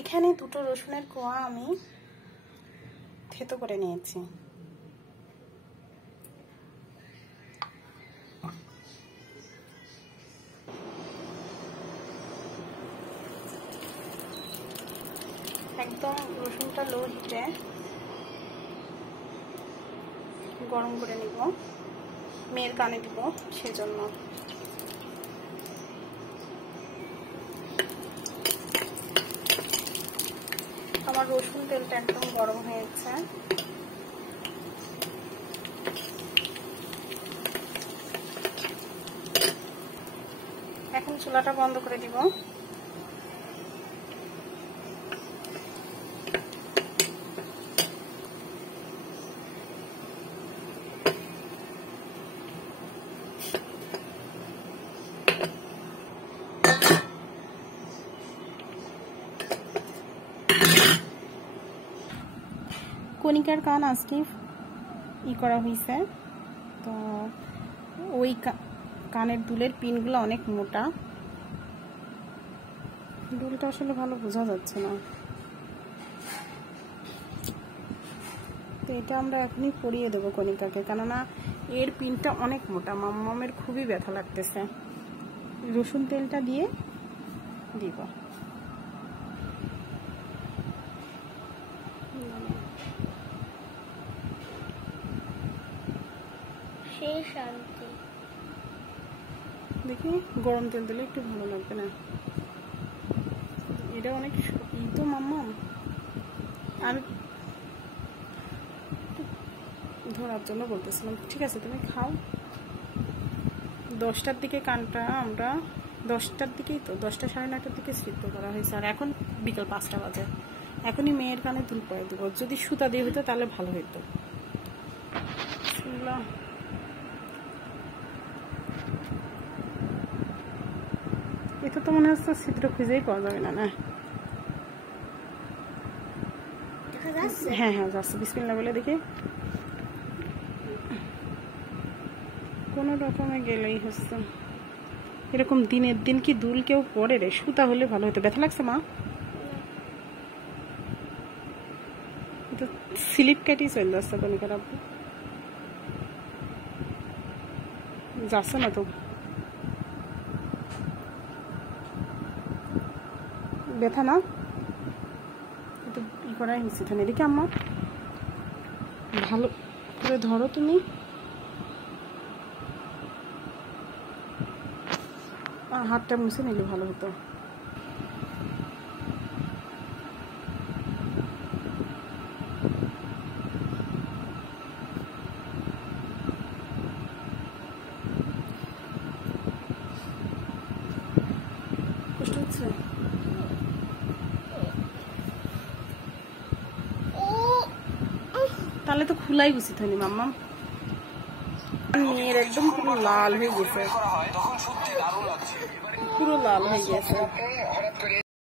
এখানে দুটো রসুনের কোয়া আমি থেতো করে নিয়েছি। একদম রসুনটা লো হিটে গরম করে নিব, মেয়ের কানে দিব সেজন্য। আমার রসুন তেলটা একদম গরম হয়েছে। এখন চুলাটা বন্ধ করে দিব। কণিকার কান আজকে করা হয়েছে, তো ওই কানের দুলের পিনগুলো অনেক মোটা, দুলটা আসলে ভালো বোঝা যাচ্ছে না, তো এটা আমরা এখনই পরিয়ে দেবো কণিকাকে, কেননা এর পিনটা অনেক মোটা, মাম্মামের খুবই ব্যথা লাগতেছে। রসুন তেলটা দিয়ে দিব। দেখি গরম তেল দিলে একটু ভালো লাগবে না? এটা অনেক তো মাম্মাম, আমি ধরার জন্য বলতেছিলাম। ঠিক আছে, তুমি খাও। 10টার দিকে কানটা আমরা 10টার দিকেই তো 10টা সাড়ে 9টার দিকে সিদ্ধ করা হয়েছে, আর এখন বিকাল 5টা বাজে। এখনই মেয়ের কানে দুল পরে দেবো। যদি সুতা দিয়ে হইতো তাহলে ভালো হইতো। শুনলাম এটা তো মনে হচ্ছে ছিদ্র খুঁজেই পাওয়া যাবে না। না, হ্যাঁ হ্যাঁ যাচ্ছে। বিসমিল্লাহ বলে দেখি। কোনো রকমে গেলেই হচ্ছে। এরকম দিনের দিন কি দুল কেউ পরে রে? সুতা হলে ভালো হতো। ব্যথা লাগছে মা? এটা স্লিপ কেটেই চলে যাচ্ছে। কণিকার আব্বু যাচ্ছে না তো, ব্যথা না? এটা করাই হয়েছে এখানে। এদিকে আম্মা ভালো করে ধরো তুমি। হাতটা মুছে নিলে ভালো হতো। কষ্ট হচ্ছে? তাহলে তো খোলাই উচিত হয়নি মাম্মা। মেয়ের একদম পুরো লাল হয়ে গেছে, পুরো লাল হয়ে গেছে।